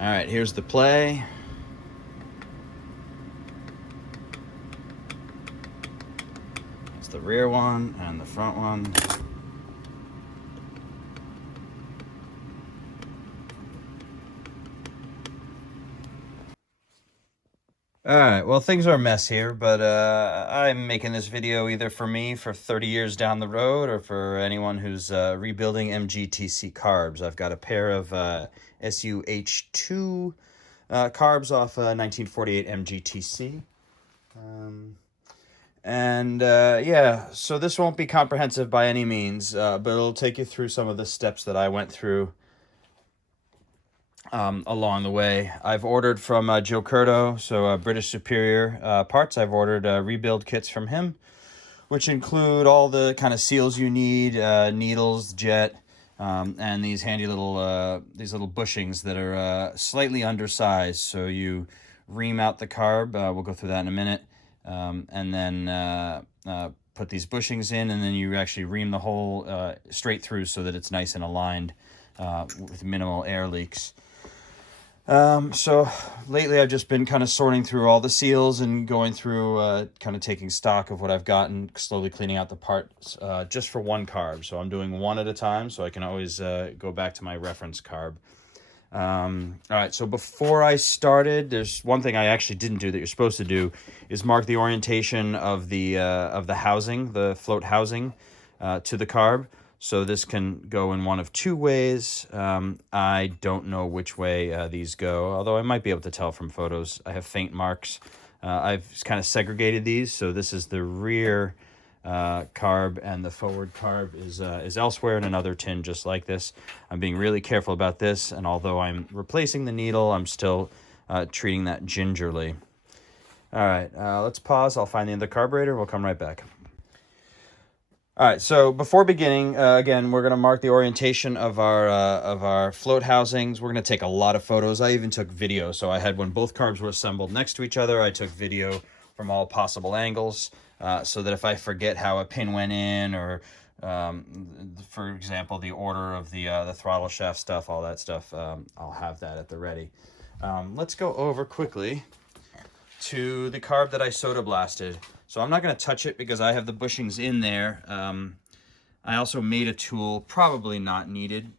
All right, here's the play. It's the rear one and the front one. All right, well, things are a mess here, but I'm making this video either for me for 30 years down the road or for anyone who's rebuilding MGTC carbs. I've got a pair of SUH2 carbs off 1948 MGTC. Yeah, so this won't be comprehensive by any means, but it'll take you through some of the steps that I went through along the way. I've ordered from Joe Curto, so British Superior Parts. I've ordered rebuild kits from him, which include all the kind of seals you need, needles, jet, and these handy little bushings that are slightly undersized. So you ream out the carb. We'll go through that in a minute, and then put these bushings in, and then you actually ream the hole straight through so that it's nice and aligned with minimal air leaks. So lately I've just been kind of sorting through all the seals and going through kind of taking stock of what I've gotten, slowly cleaning out the parts just for one carb. So I'm doing one at a time so I can always go back to my reference carb. All right, so before I started, there's one thing I actually didn't do that you're supposed to do is mark the orientation of the housing, the float housing to the carb. So this can go in one of two ways. I don't know which way these go, although I might be able to tell from photos. I have faint marks. I've kind of segregated these. So this is the rear carb, and the forward carb is elsewhere in another tin just like this. I'm being really careful about this, and although I'm replacing the needle, I'm still treating that gingerly. All right, let's pause. I'll find the end of the carburetor. We'll come right back. All right, so before beginning, again, we're going to mark the orientation of our float housings. We're going to take a lot of photos. I even took video. So I had, when both carbs were assembled next to each other, I took video from all possible angles so that if I forget how a pin went in, or, for example, the order of the throttle shaft stuff, all that stuff, I'll have that at the ready. Let's go over quickly to the carb that I soda blasted. So I'm not going to touch it because I have the bushings in there. I also made a tool, probably not needed,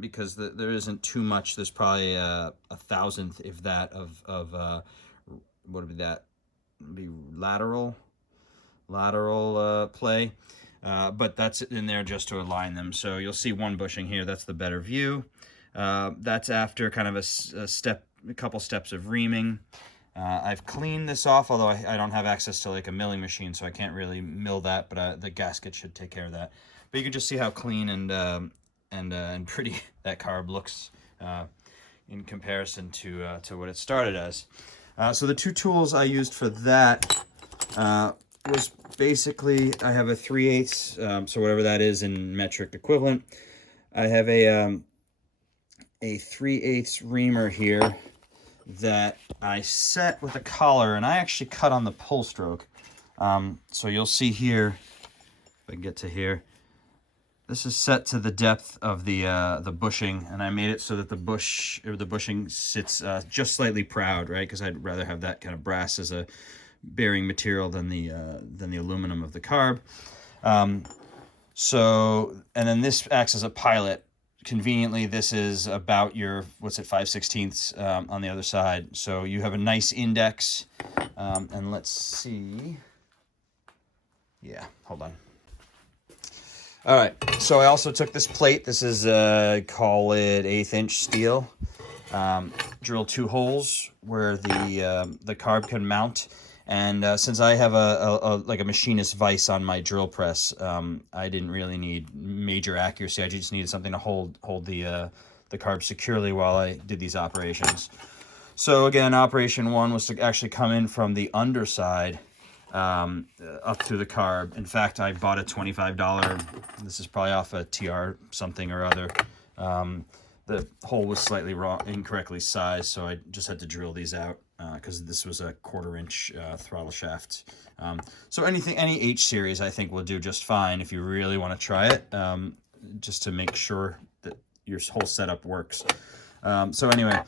because there isn't too much. There's probably a thousandth, if that, of what would be that? Be lateral play. But that's in there just to align them. So you'll see one bushing here. That's the better view. That's after kind of a couple steps of reaming. I've cleaned this off, although I don't have access to like a milling machine, so I can't really mill that, but the gasket should take care of that. But you can just see how clean and pretty that carb looks in comparison to what it started as. So the two tools I used for that was basically, I have a 3/8, so whatever that is in metric equivalent. I have a 3/8 reamer here that I set with a collar, and I actually cut on the pull stroke. So you'll see here, if I can get to here, this is set to the depth of the bushing, and I made it so that the bushing sits just slightly proud, right? Because I'd rather have that kind of brass as a bearing material than the aluminum of the carb. So, and then this acts as a pilot. Conveniently, this is about your, 5/16 on the other side. So you have a nice index. And let's see. Yeah, hold on. All right, so I also took this plate. This is, call it 1/8 inch steel. Drill 2 holes where the carb can mount. And since I have like a machinist vise on my drill press, I didn't really need major accuracy. I just needed something to hold the carb securely while I did these operations. So again, operation 1 was to actually come in from the underside up to the carb. In fact, I bought a $25. This is probably off a TR something or other. The hole was slightly wrong, incorrectly sized, so I just had to drill these out because this was a 1/4 inch throttle shaft. So any H series I think will do just fine if you really want to try it, just to make sure that your whole setup works. So anyway,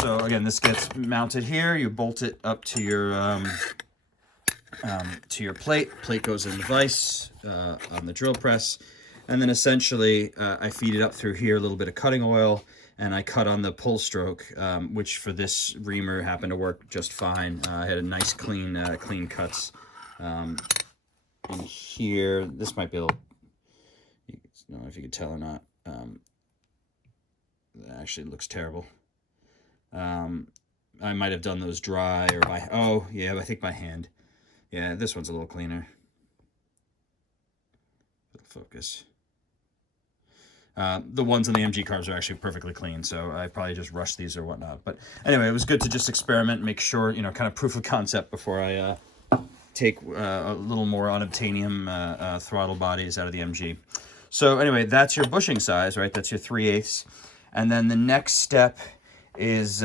So again, this gets mounted here. You bolt it up to your plate. Plate goes in the vise on the drill press. And then essentially, I feed it up through here, a little bit of cutting oil, and I cut on the pull stroke, which for this reamer happened to work just fine. I had a nice clean cuts in here. This might be a little, I don't know if you can tell or not. It actually looks terrible. I might have done those dry or by, oh yeah, I think by hand. Yeah, this one's a little cleaner. Focus. The ones on the MG carbs are actually perfectly clean, so I probably just rushed these or whatnot. But anyway, it was good to just experiment, make sure, you know, kind of proof of concept before I take a little more unobtainium throttle bodies out of the MG. So anyway, that's your bushing size, right? That's your 3/8. And then the next step is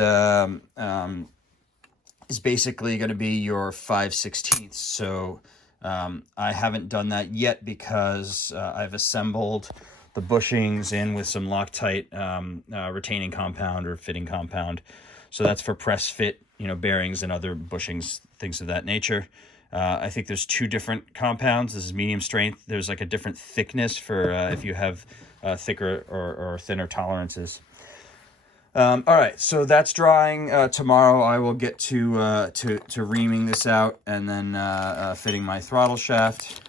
basically going to be your 5/16. So I haven't done that yet because I've assembled the bushings in with some Loctite retaining compound or fitting compound. So that's for press fit, you know, bearings and other bushings, things of that nature. I think there's 2 different compounds. This is medium strength. There's like a different thickness for if you have thicker or thinner tolerances. All right, so that's drying. Tomorrow I will get to reaming this out and then fitting my throttle shaft.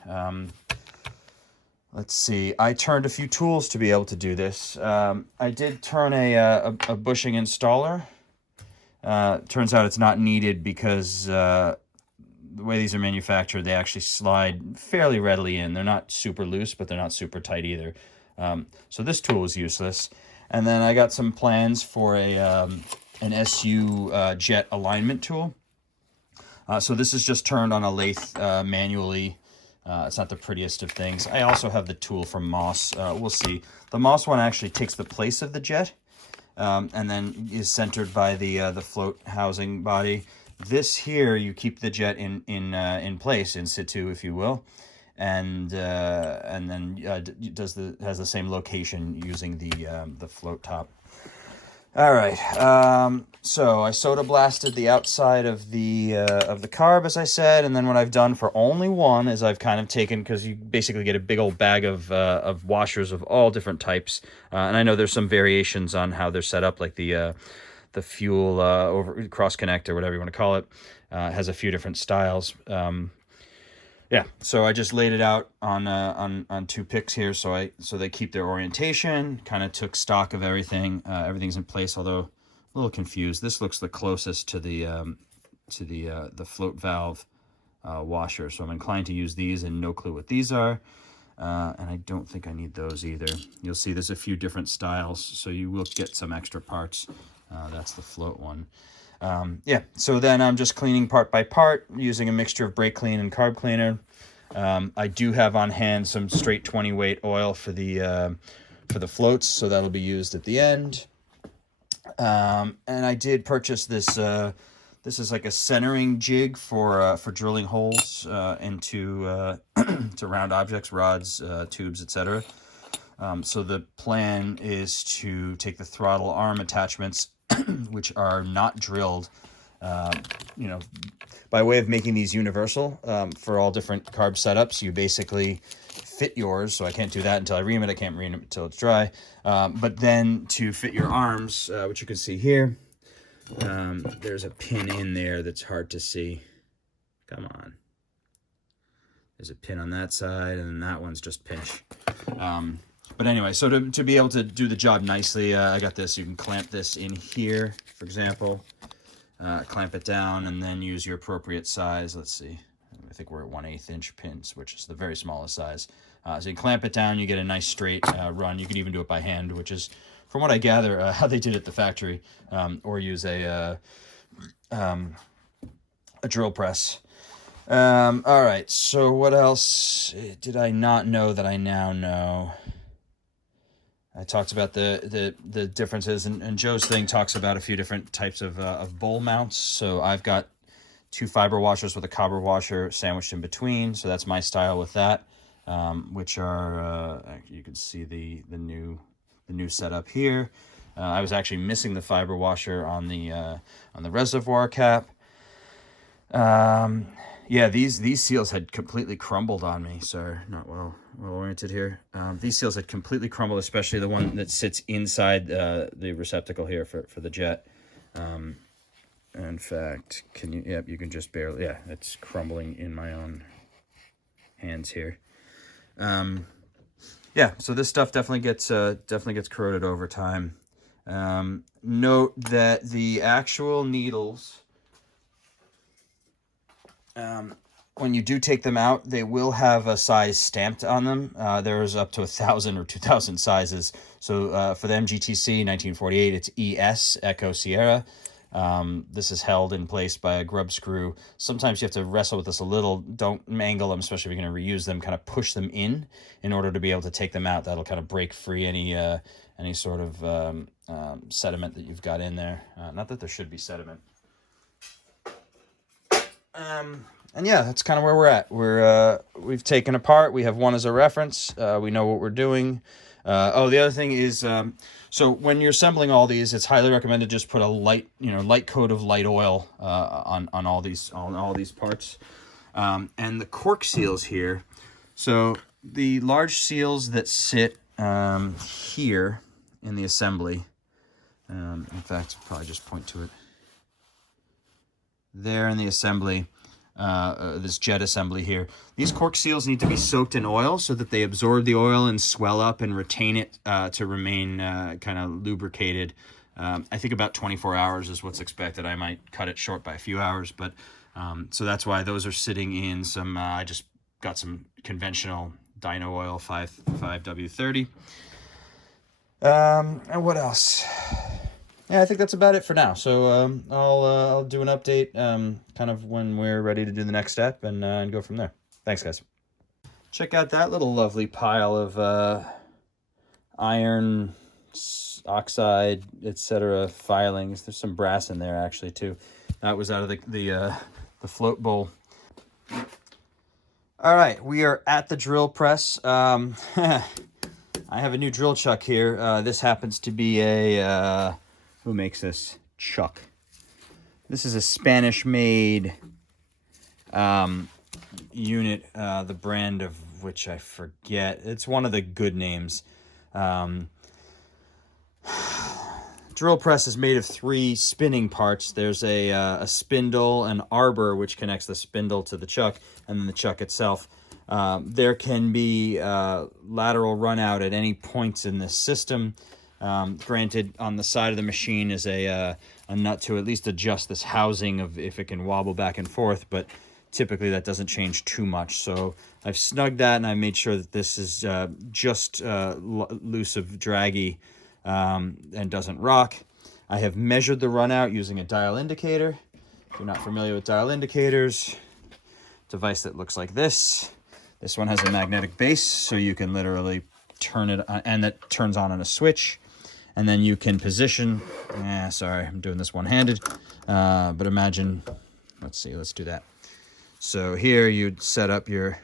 Let's see. I turned a few tools to be able to do this. I did turn a bushing installer. Turns out it's not needed because the way these are manufactured, they actually slide fairly readily in. They're not super loose, but they're not super tight either. So this tool is useless. And then I got some plans for an SU jet alignment tool. So this is just turned on a lathe manually. It's not the prettiest of things. I also have the tool from Moss. We'll see. The Moss one actually takes the place of the jet and then is centered by the float housing body. This here, you keep the jet in place, in situ, if you will, and then has the same location using the float top. All right, so I soda blasted the outside of the carb, as I said, and then what I've done for only one is I've kind of taken, because you basically get a big old bag of washers of all different types, and I know there's some variations on how they're set up, like the fuel over cross connect or whatever you want to call it, has a few different styles. Yeah, so I just laid it out on 2 picks here, so they keep their orientation. Kind of took stock of everything. Everything's in place, although a little confused. This looks the closest to the float valve washer, so I'm inclined to use these, and no clue what these are. And I don't think I need those either. You'll see there's a few different styles, so you will get some extra parts. That's the float one. Yeah, so then I'm just cleaning part by part using a mixture of brake clean and carb cleaner. I do have on hand some straight 20 weight oil for the floats, so that'll be used at the end. And I did purchase this. This is like a centering jig for drilling holes into to round objects, rods, tubes, etc. So the plan is to take the throttle arm attachments, which are not drilled, you know, by way of making these universal for all different carb setups. You basically fit yours, so I can't do that until I ream it. I can't ream it until it's dry. But then to fit your arms, which you can see here, there's a pin in there that's hard to see. Come on. There's a pin on that side, and then that one's just pinch. But anyway, so to be able to do the job nicely, I got this. You can clamp this in here, for example. Clamp it down and then use your appropriate size. Let's see. I think we're at 1/8 inch pins, which is the very smallest size. So you clamp it down, you get a nice straight run. You can even do it by hand, which is, from what I gather, how they did it at the factory, or use a drill press. All right, so what else did I not know that I now know? I talked about the differences, and Joe's thing talks about a few different types of bowl mounts. So I've got 2 fiber washers with a copper washer sandwiched in between. So that's my style with that, which are you can see the new setup here. I was actually missing the fiber washer on the reservoir cap. Yeah, these seals had completely crumbled on me. Sorry, not well oriented here. These seals had completely crumbled, especially the one that sits inside the receptacle here for the jet. In fact, yep, you can just barely, yeah, it's crumbling in my own hands here. Yeah, so this stuff definitely gets corroded over time. Note that the actual needles, when you do take them out, they will have a size stamped on them. There's up to 1,000 or 2,000 sizes. So for the MGTC 1948, it's ES, Echo Sierra. This is held in place by a grub screw. Sometimes you have to wrestle with this a little. Don't mangle them, especially if you're going to reuse them. Kind of push them in order to be able to take them out. That'll kind of break free any sort of sediment that you've got in there. Not that there should be sediment. And yeah, that's kind of where we're at. We've taken apart. We have one as a reference. We know what we're doing. The other thing is, so when you're assembling all these, it's highly recommended just put a light coat of light oil on all these parts. And the cork seals here. So the large seals that sit here in the assembly. In fact, I'll probably just point to it. There in the assembly. This jet assembly here. These cork seals need to be soaked in oil so that they absorb the oil and swell up and retain it to remain kind of lubricated. I think about 24 hours is what's expected. I might cut it short by a few hours, but so that's why those are sitting in some, I just got some conventional dyno oil 5W30. And what else? Yeah, I think that's about it for now. So I'll do an update kind of when we're ready to do the next step and go from there. Thanks, guys. Check out that little lovely pile of iron oxide, etc. filings. There's some brass in there actually too. That was out of the float bowl. All right, we are at the drill press. I have a new drill chuck here. This happens to be a who makes this? Chuck. This is a Spanish-made unit, the brand of which I forget. It's one of the good names. Drill press is made of 3 spinning parts. There's a spindle, an arbor, which connects the spindle to the chuck, and then the chuck itself. There can be lateral run out at any points in this system. Granted, on the side of the machine is a nut to at least adjust this housing of if it can wobble back and forth, but typically that doesn't change too much. So I've snugged that and I made sure that this is just loose of draggy and doesn't rock. I have measured the run out using a dial indicator. If you're not familiar with dial indicators, device that looks like this. This one has a magnetic base, so you can literally turn it on, and that turns on a switch. And then you can position, sorry, I'm doing this one-handed, but imagine, let's do that. So here you'd set up your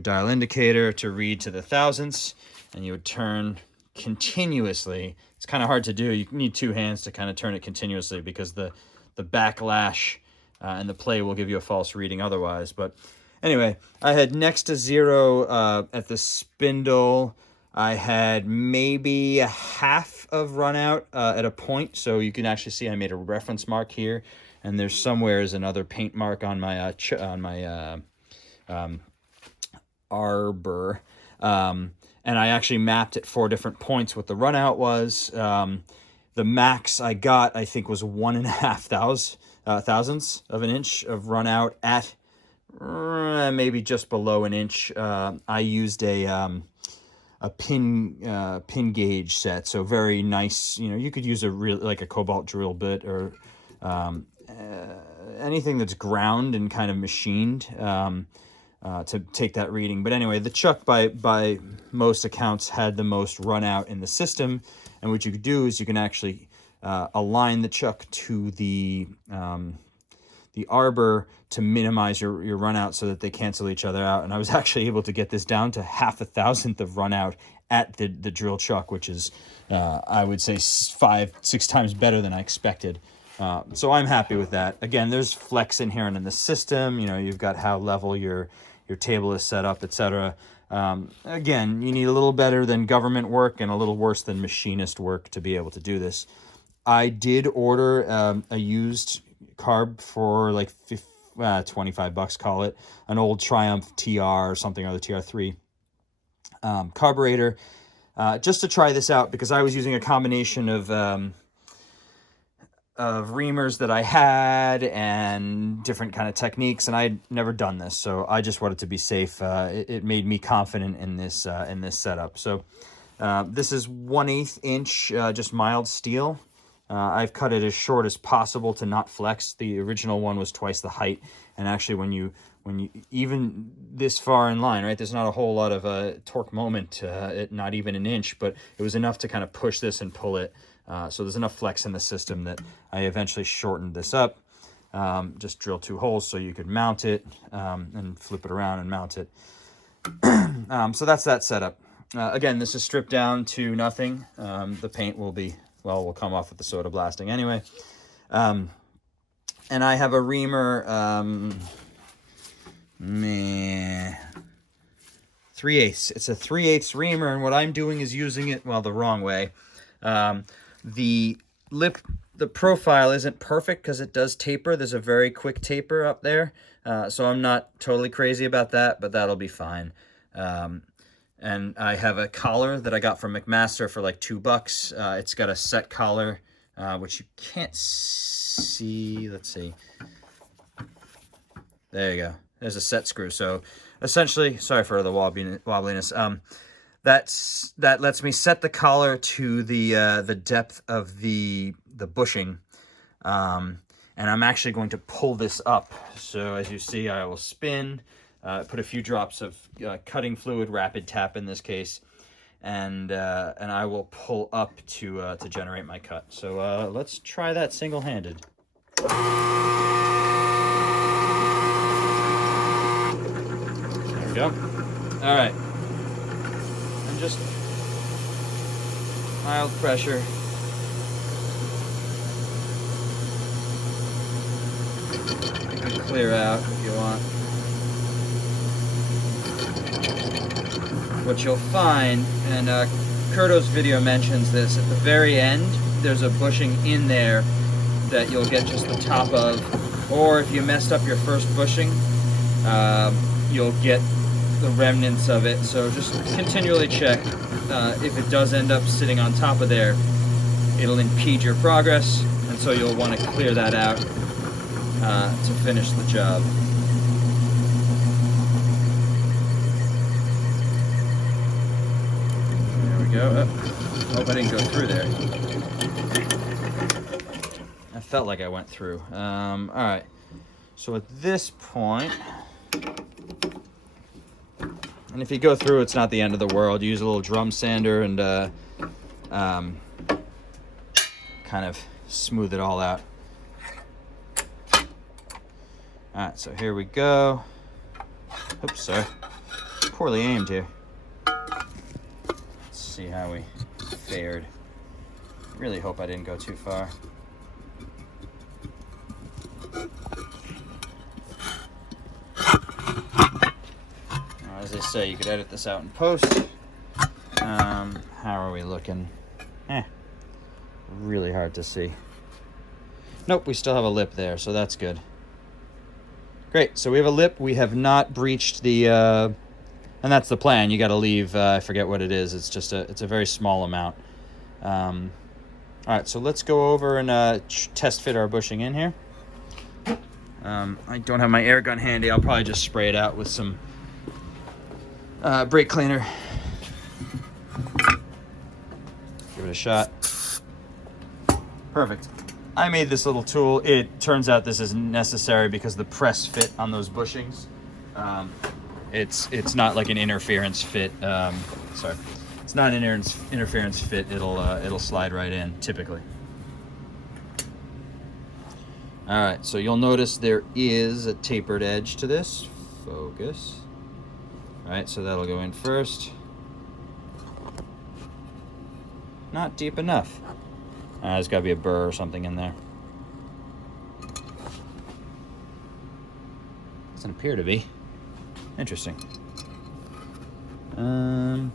dial indicator to read to the thousandths, and you would turn continuously. It's kind of hard to do. You need 2 hands to kind of turn it continuously because the backlash and the play will give you a false reading otherwise. But anyway, I had next to 0 at the spindle. I had maybe a half of run out at a point, so you can actually see I made a reference mark here, and there's somewhere is another paint mark on my arbor, and I actually mapped at 4 different points what the run out was. The max I got, I think, was 1.5 thousandths of an inch of run out at maybe just below an inch. I used a pin gauge set, so very nice. You could use like a cobalt drill bit or anything that's ground and kind of machined to take that reading. But anyway, the chuck by most accounts had the most run out in the system, and what you could do is you can actually align the chuck to the the arbor to minimize your run out so that they cancel each other out. And I was actually able to get this down to 0.5 of run out at the drill chuck, which is, I would say 5-6 times better than I expected. So I'm happy with that. Again, there's flex inherent in the system. You know, you've got how level your table is set up, etc. Again, you need a little better than government work and a little worse than machinist work to be able to do this. I did order a used Carb for like $25, call it, an old Triumph TR or something, or the TR3 carburetor, just to try this out, because I was using a combination of reamers that I had and different kind of techniques, and I'd never done this, so I just wanted to be safe. It made me confident in this setup. So this is 1/8 inch, just mild steel. I've cut it as short as possible to not flex. The original one was twice the height, and actually when you even this far in line, right, there's not a whole lot of torque moment, not even an inch, but it was enough to kind of push this and pull it. So there's enough flex in the system that I eventually shortened this up. Just drill 2 holes so you could mount it, and flip it around and mount it. So that's that setup. Again, this is stripped down to nothing. The paint will come off with the soda blasting anyway. And I have a reamer, 3/8. It's a 3/8 reamer, and what I'm doing is using it, well, the wrong way. The profile isn't perfect because it does taper. There's a very quick taper up there. So I'm not totally crazy about that, but that'll be fine. And I have a collar that I got from McMaster for like $2. It's got a set collar, which you can't see. Let's see. There you go. There's a set screw. So essentially, sorry for the wobbliness. That lets me set the collar to the depth of the bushing, and I'm actually going to pull this up. So as you see, I will spin, put a few drops of cutting fluid, rapid tap in this case, and I will pull up to generate my cut. So let's try that single-handed. There we go. All right. Just mild pressure. You can clear out if you want. What you'll find, and Curto's video mentions this, at the very end, there's a bushing in there that you'll get just the top of, or if you messed up your first bushing, you'll get the remnants of it. So just continually check. If it does end up sitting on top of there, it'll impede your progress, and so you'll want to clear that out to finish the job. There we go. Oh, hope I didn't go through there. I felt like I went through. All right. So at this point, and if you go through, it's not the end of the world. Use a little drum sander and kind of smooth it all out. All right, so here we go. Oops, sorry. Poorly aimed here. Let's see how we fared. Really hope I didn't go too far. As they say, you could edit this out in post. How are we looking? Really hard to see. Nope, we still have a lip there, so that's good. Great, so we have a lip. We have not breached the, and that's the plan. You got to leave, I forget what it is. It's just it's a very small amount. All right, so let's go over and test fit our bushing in here. I don't have my air gun handy. I'll probably just spray it out with some brake cleaner. Give it a shot. Perfect. I made this little tool. It turns out this is necessary because the press fit on those bushings. It's not like an interference fit. Sorry, it's not an interference fit. It'll slide right in typically. All right, so you'll notice there is a tapered edge to this. Focus. All right, so that'll go in first. Not deep enough. There's got to be a burr or something in there. Doesn't appear to be. Interesting. All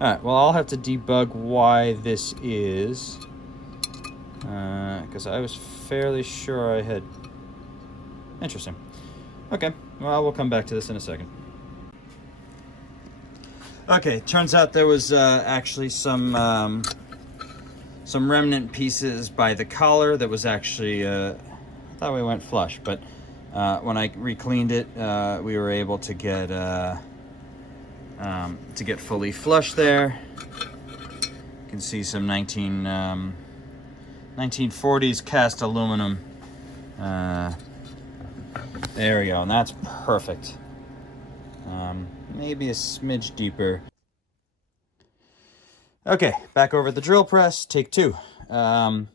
right, well, I'll have to debug why this is. Because I was fairly sure I had... Interesting. Okay, well, we'll come back to this in a second. Okay, turns out there was actually some remnant pieces by the collar that was actually... I thought we went flush, but when I re-cleaned it, we were able to get fully flush there. You can see some 1940s cast aluminum. There we go, and that's perfect. Maybe a smidge deeper. Okay, back over at the drill press, take two. I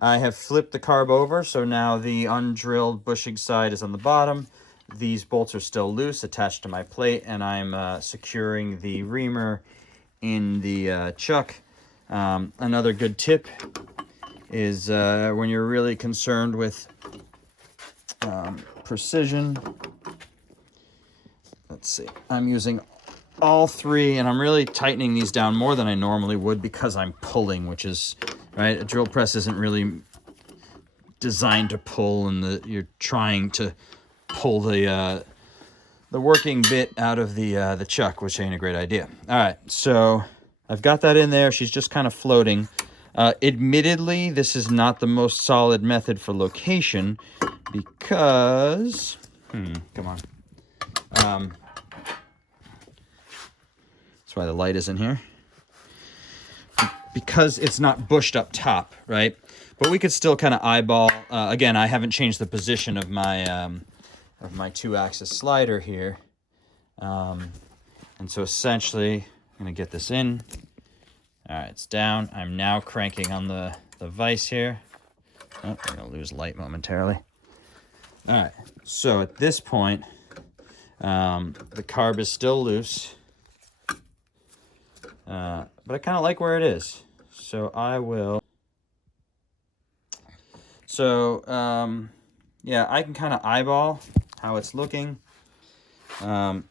have flipped the carb over, so now the undrilled bushing side is on the bottom. These bolts are still loose, attached to my plate, and I'm securing the reamer in the chuck. Another good tip is when you're really concerned with precision. Let's see, I'm using all three, and I'm really tightening these down more than I normally would because I'm pulling, which is, right, a drill press isn't really designed to pull, and you're trying to pull the working bit out of the chuck, which ain't a great idea. All right, so I've got that in there. She's just kind of floating. Admittedly, this is not the most solid method for location because, come on. That's why the light is in here. Because it's not bushed up top, right? But we could still kind of eyeball. Again, I haven't changed the position of my two-axis slider here. And so essentially, I'm going to get this in. All right, it's down. I'm now cranking on the vise here. Oh, I'm going to lose light momentarily. All right, so at this point, the carb is still loose. But I kind of like where it is. So I will... So, yeah, I can kind of eyeball how it's looking. And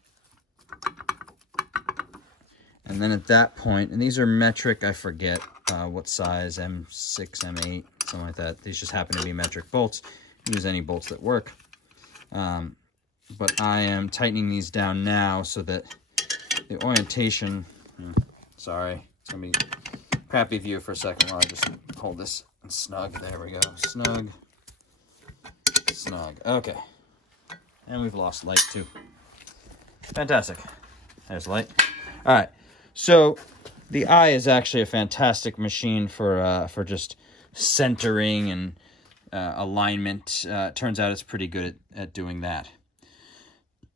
then at that point, and these are metric, I forget what size, M6, M8, something like that. These just happen to be metric bolts. Use any bolts that work. But I am tightening these down now so that the orientation... Sorry, it's going to be a crappy view for a second while I just hold this snug. There we go. Snug. Snug. Okay. And we've lost light too. Fantastic. There's light. All right. So the eye is actually a fantastic machine for just centering and alignment. Turns out it's pretty good at doing that.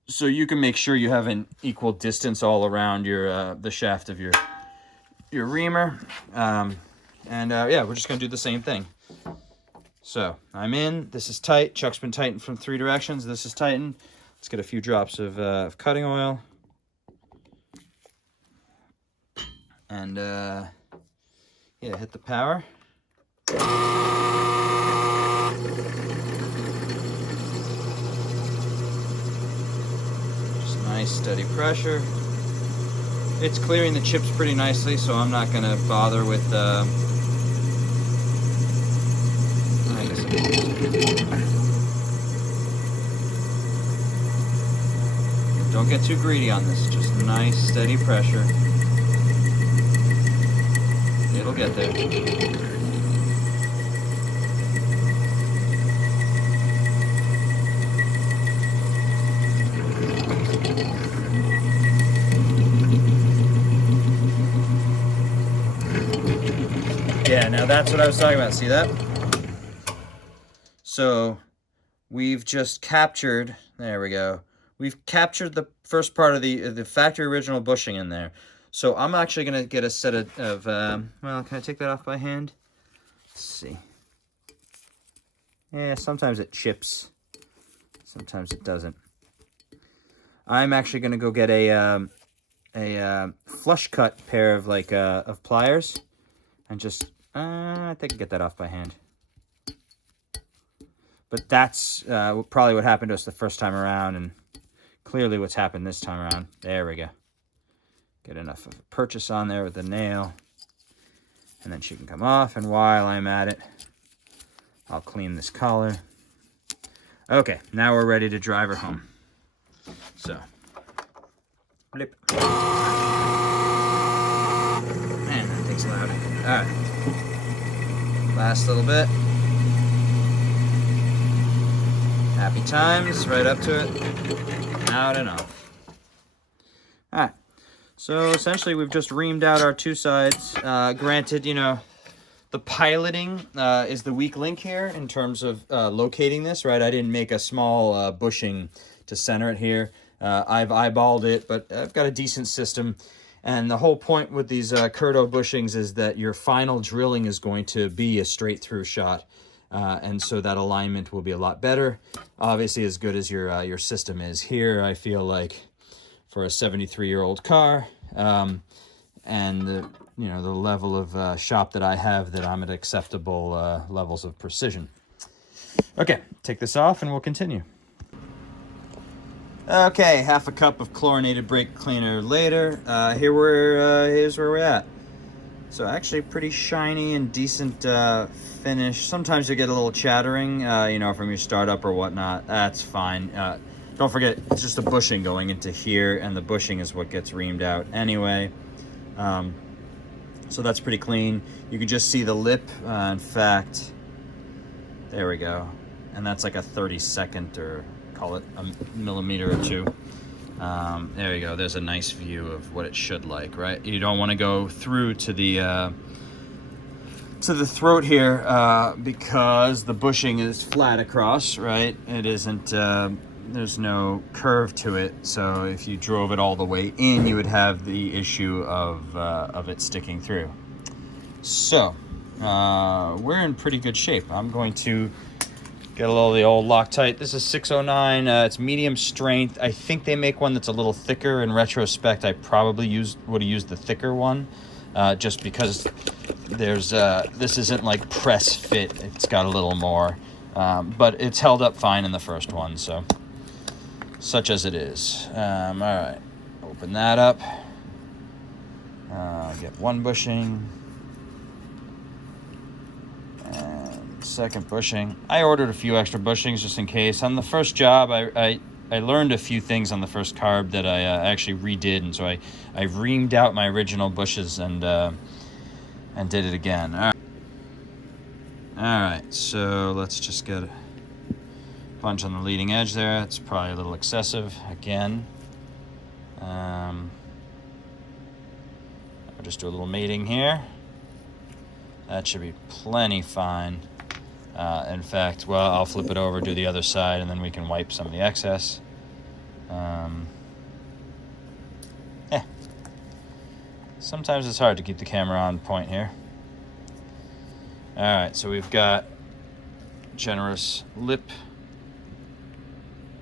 So you can make sure you have an equal distance all around your the shaft of your reamer. Yeah, we're just going to do the same thing. So I'm in. This is tight. Chuck's been tightened from 3 directions. This is tightened. Let's get a few drops of cutting oil. And yeah, hit the power. Just nice steady pressure. It's clearing the chips pretty nicely, so I'm not going to bother with I guess don't get too greedy on this. Just nice steady pressure. It'll get there. Yeah, now that's what I was talking about. See that? So we've just captured, there we go. We've captured the first part of the factory original bushing in there. So I'm actually going to get a set of well, can I take that off by hand? Let's see. Yeah, sometimes it chips. Sometimes it doesn't. I'm actually going to go get a flush cut pair of of pliers and just I think I can get that off by hand. But that's probably what happened to us the first time around, and clearly what's happened this time around. There we go. Get enough of a purchase on there with the nail, and then she can come off. And while I'm at it, I'll clean this collar. Okay, now we're ready to drive her home. So, blip. Man, that thing's loud. All right. Last little bit. Happy times, right up to it. Out and off. All right. So essentially, we've just reamed out our two sides. Granted, you know, the piloting is the weak link here in terms of locating this, right? I didn't make a small bushing to center it here. I've eyeballed it, but I've got a decent system. And the whole point with these Curto bushings is that your final drilling is going to be a straight through shot. And so that alignment will be a lot better. Obviously, as good as your system is here, I feel like for a 73-year-old car, and the level of shop that I have, that I'm at acceptable levels of precision. Okay, take this off and we'll continue. Okay, half a cup of chlorinated brake cleaner later. Here's where we're at. So actually pretty shiny and decent finish. Sometimes you get a little chattering, from your startup or whatnot. That's fine. Don't forget, it's just a bushing going into here, and the bushing is what gets reamed out anyway. So that's pretty clean. You can just see the lip. In fact, there we go. And that's like a 32nd, or call it a millimeter or two. There you go. There's a nice view of what it should like, right? You don't want to go through to the throat here because the bushing is flat across, right? It isn't. There's no curve to it, so if you drove it all the way in, you would have the issue of it sticking through. So we're in pretty good shape. I'm going to get a little of the old Loctite. This is 609. It's medium strength. I think they make one that's a little thicker. In retrospect, I probably would have used the thicker one, just because this isn't like press fit. It's got a little more, but it's held up fine in the first one, so such as it is. All right, open that up. Get one bushing. Second bushing. I ordered a few extra bushings just in case. On the first job, I learned a few things on the first carb that I actually redid, and so I reamed out my original bushes and did it again. All right, so let's just get a bunch on the leading edge there. It's probably a little excessive again. I'll just do a little mating here. That should be plenty fine. In fact, well, I'll flip it over, do the other side, and then we can wipe some of the excess. Sometimes it's hard to keep the camera on point here. All right, so we've got generous lip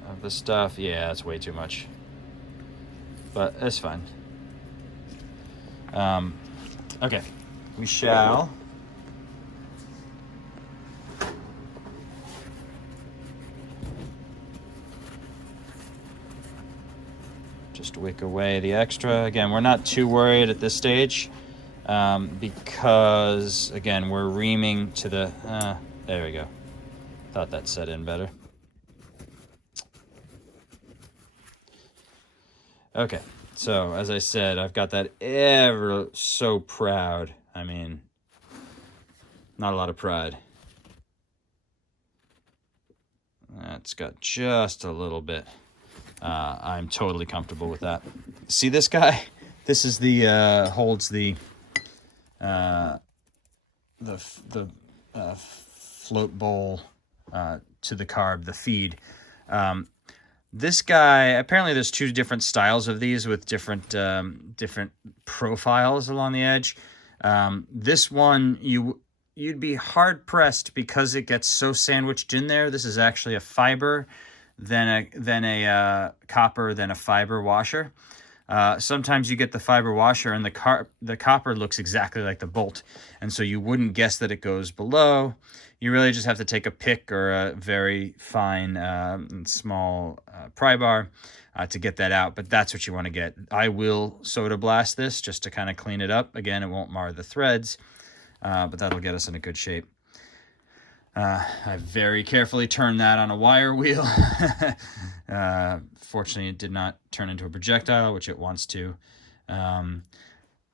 of the stuff. Yeah, that's way too much, but it's fine. Okay, we shall just wick away the extra. Again, we're not too worried at this stage because, again, we're reaming to the... there we go. Thought that set in better. Okay, so as I said, I've got that ever so proud. I mean, not a lot of pride. That's got just a little bit. I'm totally comfortable with that. See this guy? This is the holds the float bowl to the carb, the feed. This guy, apparently there's two different styles of these with different profiles along the edge. This one, you you'd be hard pressed because it gets so sandwiched in there. This is actually a fiber, then a copper, then a fiber washer. Sometimes you get the fiber washer and the copper looks exactly like the bolt, and so you wouldn't guess that it goes below. You really just have to take a pick or a very fine and small pry bar to get that out, but that's what you want to get. I will soda blast this just to kind of clean it up. Again, it won't mar the threads, but that'll get us in a good shape. I very carefully turned that on a wire wheel. Fortunately, it did not turn into a projectile, which it wants to.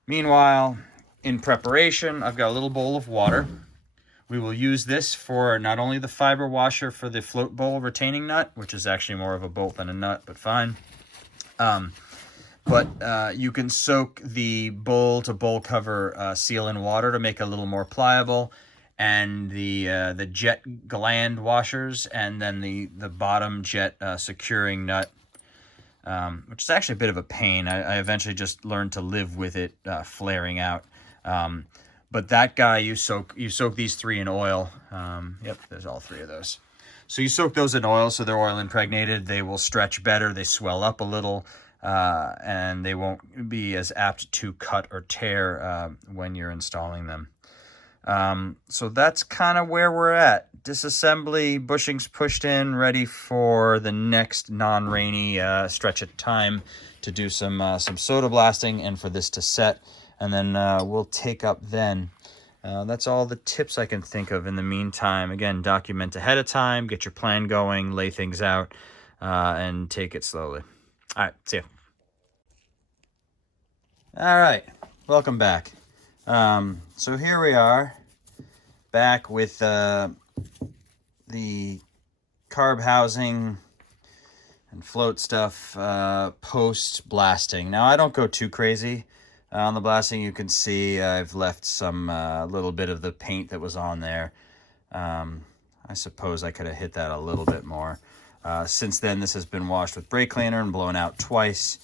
Meanwhile, in preparation, I've got a little bowl of water. We will use this for not only the fiber washer for the float bowl retaining nut, which is actually more of a bolt than a nut, but fine. But you can soak the bowl to bowl cover seal in water to make it a little more pliable, and the jet gland washers, and then the bottom jet securing nut, which is actually a bit of a pain. I eventually just learned to live with it flaring out. But that guy, you soak these three in oil. Yep, there's all three of those. So you soak those in oil so they're oil impregnated. They will stretch better. They swell up a little, and they won't be as apt to cut or tear when you're installing them. So that's kind of where we're at. Disassembly, bushings pushed in, ready for the next non-rainy stretch of time to do some soda blasting and for this to set. And then we'll take up then. That's all the tips I can think of in the meantime. Again, document ahead of time, get your plan going, lay things out, and take it slowly. All right, see ya. All right, welcome back. So here we are, back with the carb housing and float stuff post blasting. Now, I don't go too crazy. On the blasting, you can see I've left some little bit of the paint that was on there. I suppose I could have hit that a little bit more. Since then, this has been washed with brake cleaner and blown out twice.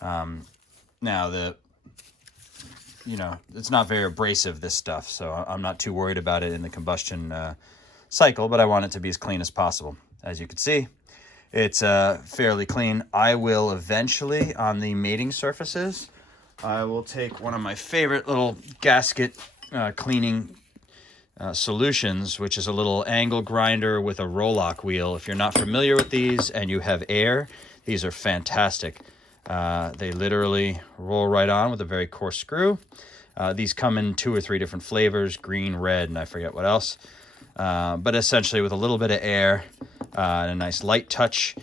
Now, it's not very abrasive, this stuff, so I'm not too worried about it in the combustion cycle, but I want it to be as clean as possible. As you can see, it's fairly clean. I will eventually, on the mating surfaces, I will take one of my favorite little gasket cleaning solutions, which is a little angle grinder with a roll-lock wheel. If you're not familiar with these and you have air, these are fantastic. They literally roll right on with a very coarse screw. These come in 2 or 3 different flavors, green, red, and I forget what else. But essentially with a little bit of air and a nice light touch,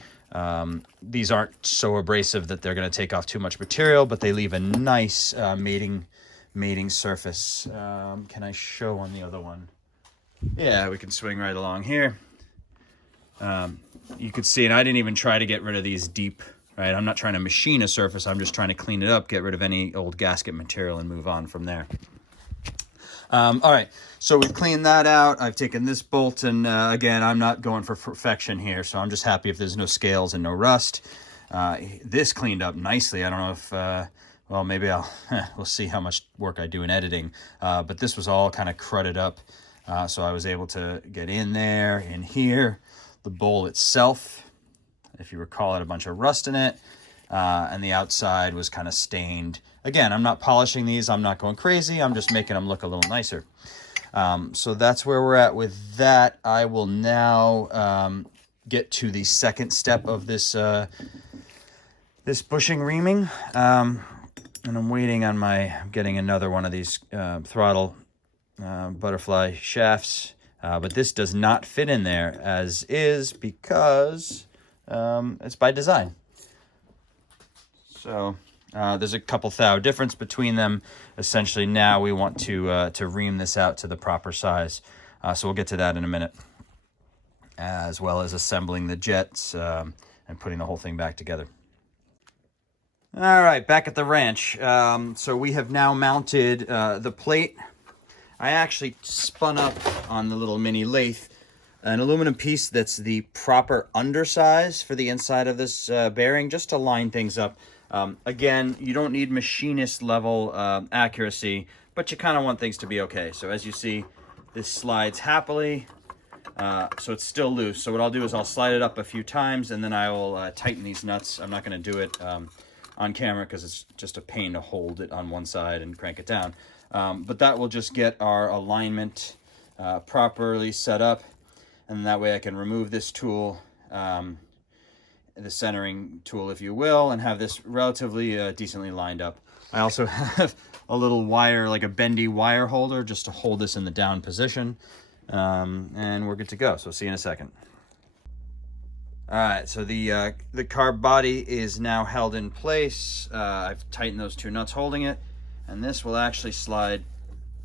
these aren't so abrasive that they're going to take off too much material, but they leave a nice mating surface. Can I show on the other one? Yeah, we can swing right along here. You could see, and I didn't even try to get rid of these deep, right? I'm not trying to machine a surface. I'm just trying to clean it up, get rid of any old gasket material, and move on from there. All right, so we've cleaned that out. I've taken this bolt, and again, I'm not going for perfection here, so I'm just happy if there's no scales and no rust. This cleaned up nicely. I don't know if, well, maybe we'll see how much work I do in editing, but this was all kind of crudded up, so I was able to get in there, in here. The bowl itself, if you recall, had a bunch of rust in it, and the outside was kind of stained. Again, I'm not polishing these. I'm not going crazy. I'm just making them look a little nicer. So that's where we're at with that. I will now get to the second step of this this bushing reaming. And I'm waiting on I'm getting another one of these throttle butterfly shafts. But this does not fit in there as is because it's by design. So there's a couple thou difference between them. Essentially, now we want to ream this out to the proper size. So we'll get to that in a minute, as well as assembling the jets and putting the whole thing back together. All right, back at the ranch. So we have now mounted the plate. I actually spun up on the little mini lathe an aluminum piece that's the proper undersize for the inside of this bearing, just to line things up. Again, you don't need machinist level accuracy, but you kind of want things to be okay. So as you see, this slides happily. So it's still loose. So what I'll do is I'll slide it up a few times, and then I will tighten these nuts. I'm not going to do it on camera because it's just a pain to hold it on one side and crank it down. But that will just get our alignment properly set up, and that way I can remove this tool, the centering tool, if you will, and have this relatively decently lined up. I also have a little wire, like a bendy wire holder, just to hold this in the down position. And we're good to go. So see you in a second. All right, so the carb body is now held in place. I've tightened those two nuts holding it, and this will actually slide,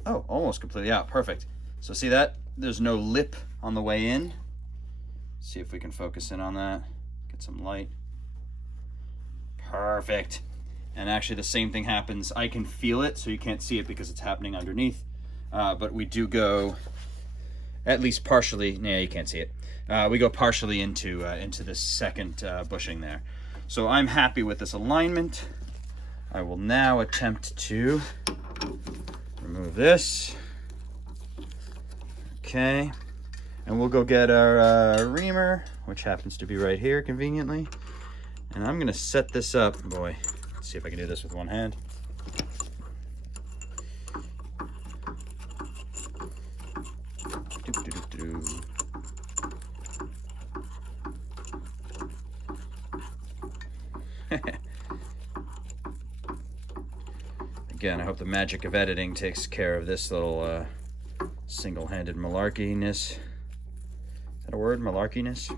oh, almost completely out. Perfect. So see that? There's no lip on the way in. See if we can focus in on that. Get some light. Perfect. And actually the same thing happens. I can feel it, so you can't see it because it's happening underneath. But we do go at least partially. Yeah, you can't see it. We go partially into this second bushing there. So I'm happy with this alignment. I will now attempt to remove this. Okay. And we'll go get our reamer, which happens to be right here conveniently. And I'm gonna set this up. Boy, let's see if I can do this with one hand. Again, I hope the magic of editing takes care of this little single-handed malarkiness. Is that a word, malarkiness?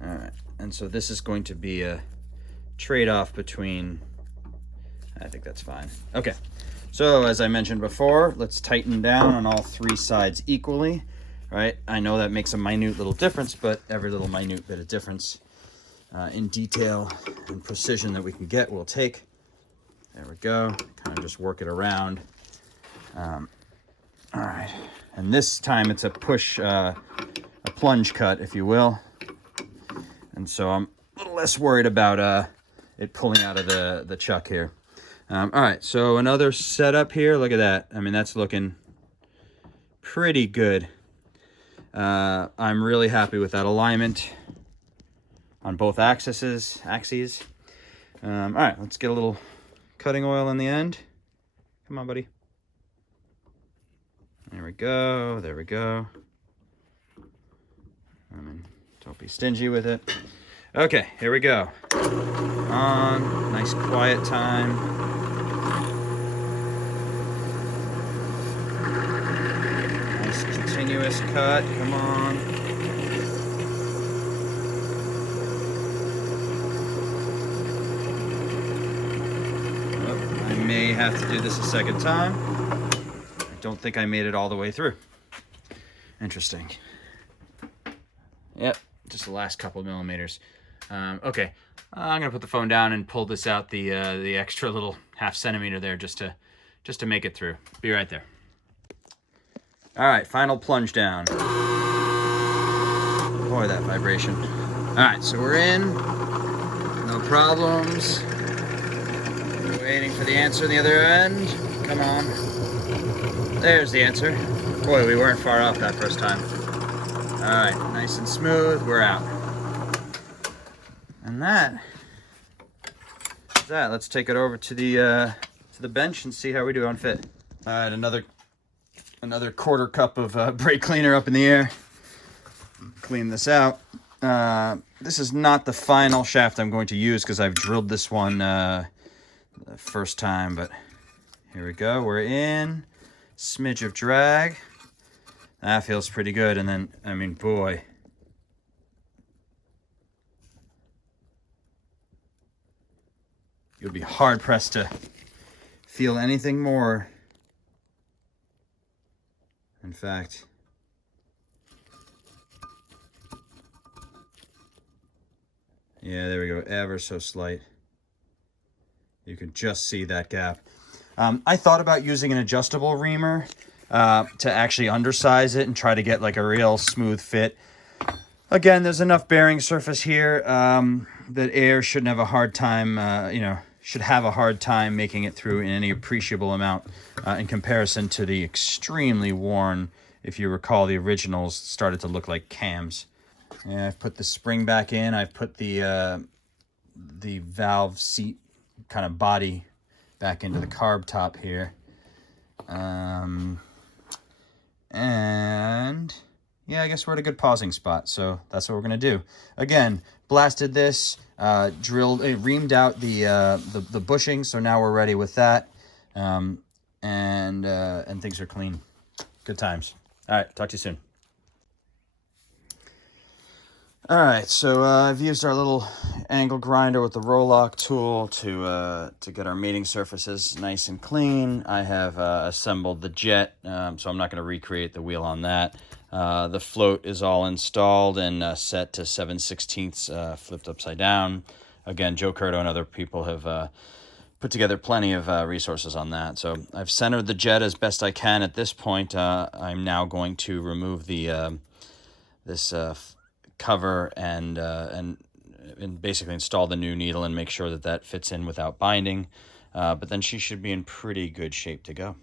All right, and so this is going to be a trade-off between, I think that's fine. Okay, so as I mentioned before, let's tighten down on all three sides equally, right? I know that makes a minute little difference, but every little minute bit of difference in detail and precision that we can get, we'll take. There we go. Kind of just work it around. All right. And this time it's a push, a plunge cut, if you will. And so I'm a little less worried about it pulling out of the chuck here. All right. So another setup here. Look at that. I mean, that's looking pretty good. I'm really happy with that alignment on both axes. All right. Let's get a little cutting oil in the end. Come on, buddy. There we go. There we go. I mean, don't be stingy with it. Okay, here we go. On. Nice quiet time. Nice continuous cut. Come on. May have to do this a second time. I don't think I made it all the way through. Interesting. Yep, just the last couple of millimeters. Okay, I'm gonna put the phone down and pull this out, the extra little ½ centimeter there, just to make it through. Be right there. All right, final plunge down. Boy, that vibration. All right, so we're in. No problems. Waiting for the answer on the other end. Come on. There's the answer. Boy, we weren't far off that first time. All right, nice and smooth. We're out. And that is that. Let's take it over to the bench and see how we do on fit. All right, another quarter cup of brake cleaner up in the air. Clean this out. This is not the final shaft I'm going to use because I've drilled this one the first time, but here we go. We're in. Smidge of drag. That feels pretty good. And then, I mean, boy. You'll be hard pressed to feel anything more. In fact, yeah, there we go. Ever so slight. You can just see that gap. I thought about using an adjustable reamer to actually undersize it and try to get like a real smooth fit. Again, there's enough bearing surface here that air shouldn't have a hard time, should have a hard time making it through in any appreciable amount in comparison to the extremely worn, if you recall, the originals started to look like cams. And I've put the spring back in. I've put the valve seat kind of body back into the carb top here. And yeah, I guess we're at a good pausing spot, so that's what we're gonna do. Again, blasted this, reamed out the bushing, so now we're ready with that, and things are clean. Good times. All right, talk to you soon. All right, so I've used our little angle grinder with the roll-lock tool to get our mating surfaces nice and clean. I have assembled the jet, so I'm not going to recreate the wheel on that. The float is all installed and set to 7/16 flipped upside down. Again, Joe Curto and other people have put together plenty of resources on that. So I've centered the jet as best I can at this point. I'm now going to remove the this cover and basically install the new needle and make sure that that fits in without binding. But then she should be in pretty good shape to go.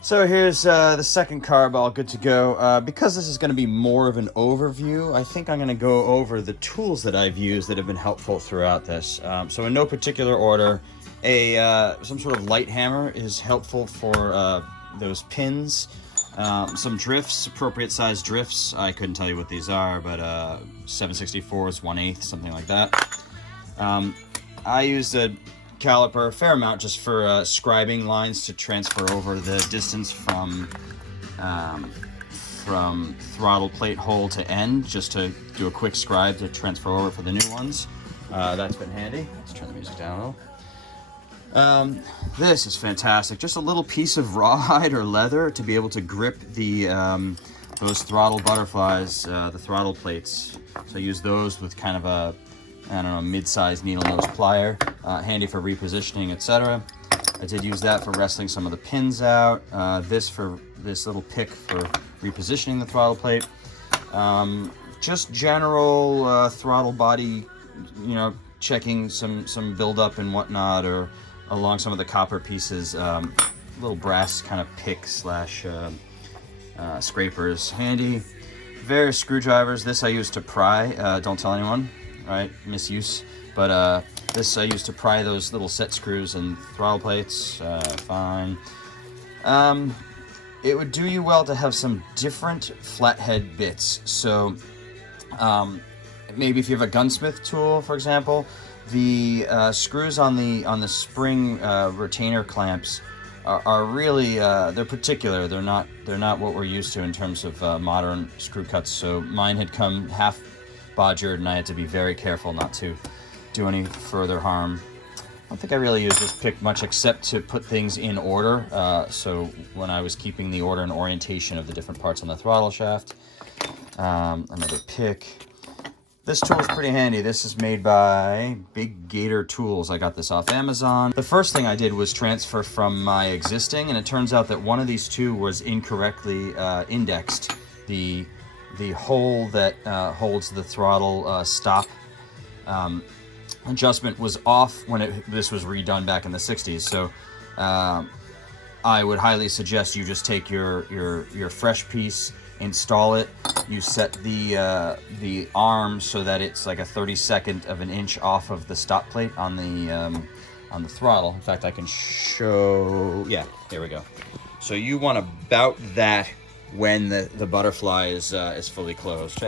So here's the second carb, all good to go. Because this is going to be more of an overview, I think I'm going to go over the tools that I've used that have been helpful throughout this. So in no particular order, some sort of light hammer is helpful for those pins. Some drifts, appropriate size drifts. I couldn't tell you what these are, but 7/64, 1/8, something like that. I used a caliper, a fair amount, just for scribing lines to transfer over the distance from throttle plate hole to end, just to do a quick scribe to transfer over for the new ones. That's been handy. Let's turn the music down a little. This is fantastic. Just a little piece of rawhide or leather to be able to grip the those throttle butterflies, the throttle plates. So I use those with kind of a, I don't know, mid-sized needle nose plier, handy for repositioning, etc. I did use that for wrestling some of the pins out. This little pick for repositioning the throttle plate. Just general throttle body, checking some buildup and whatnot, or along some of the copper pieces, little brass kind of pick slash scrapers handy. Various screwdrivers. This I use to pry. Don't tell anyone, right? Misuse. But this I use to pry those little set screws and throttle plates. Fine. It would do you well to have some different flathead bits. So maybe if you have a gunsmith tool, for example, the screws on the spring retainer clamps are really they're particular. They're not what we're used to in terms of modern screw cuts. So mine had come half bodgered, and I had to be very careful not to do any further harm. I don't think I really used this pick much except to put things in order. So when I was keeping the order and orientation of the different parts on the throttle shaft. Another pick. This tool is pretty handy. This is made by Big Gator Tools. I got this off Amazon. The first thing I did was transfer from my existing, and it turns out that one of these two was incorrectly indexed. The hole that holds the throttle stop adjustment was off when this was redone back in the 60s. So I would highly suggest you just take your fresh piece, install it. You set the arm so that it's like a 32nd of an inch off of the stop plate on the throttle. In fact, I can show. Yeah, here we go. So you want about that when the butterfly is fully closed.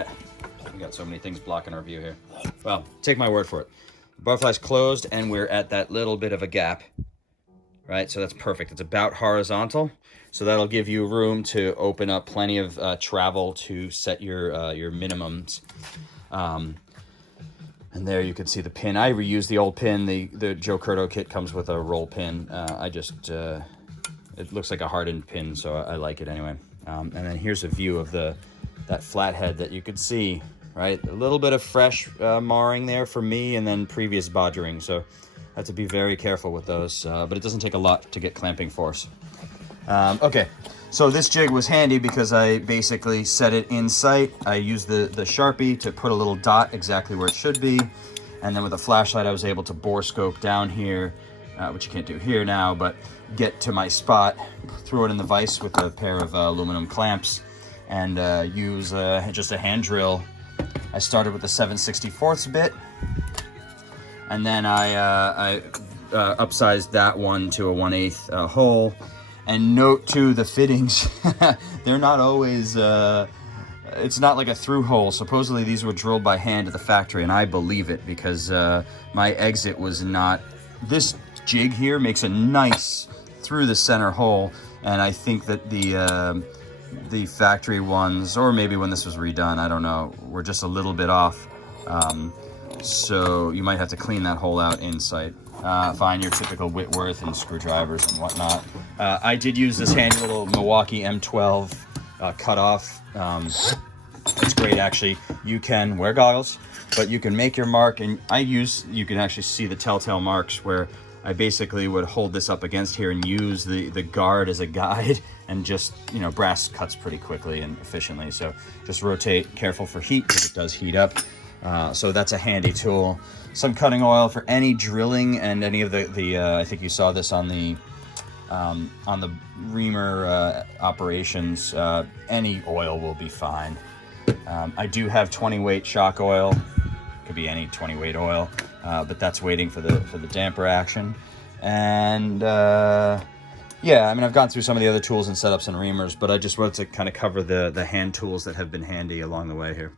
We got so many things blocking our view here. Well, take my word for it. The butterfly's closed, and we're at that little bit of a gap, right? So that's perfect. It's about horizontal. So that'll give you room to open up plenty of travel to set your minimums. And there you can see the pin. I reused the old pin. The Joe Curto kit comes with a roll pin. It looks like a hardened pin, so I like it anyway. And then here's a view of that flathead that you could see, right? A little bit of fresh marring there for me, and then previous bodgering. So I have to be very careful with those, but it doesn't take a lot to get clamping force. Okay, so this jig was handy because I basically set it in sight. I used the Sharpie to put a little dot exactly where it should be. And then with a flashlight, I was able to bore scope down here, which you can't do here now, but get to my spot, throw it in the vise with a pair of aluminum clamps, and use just a hand drill. I started with the 7/64 bit, and then I upsized that one to a 1/8 hole. And note too, the fittings, they're not always, it's not like a through hole. Supposedly these were drilled by hand at the factory, and I believe it because my exit was not. This jig here makes a nice through the center hole, and I think that the factory ones, or maybe when this was redone, I don't know, were just a little bit off. So you might have to clean that hole out in sight. Find your typical Whitworth and screwdrivers and whatnot. I did use this handy little Milwaukee M12 cutoff. It's great, actually. You can wear goggles, but you can make your mark, and you can actually see the telltale marks where I basically would hold this up against here and use the guard as a guide, and just, you know, brass cuts pretty quickly and efficiently. So just rotate, careful for heat because it does heat up. So that's a handy tool. Some cutting oil for any drilling and any of the I think you saw this on the reamer operations. Any oil will be fine. I do have 20 weight shock oil. Could be any 20 weight oil, but that's waiting for the damper action. And yeah, I mean, I've gone through some of the other tools and setups and reamers, but I just wanted to kind of cover the hand tools that have been handy along the way here.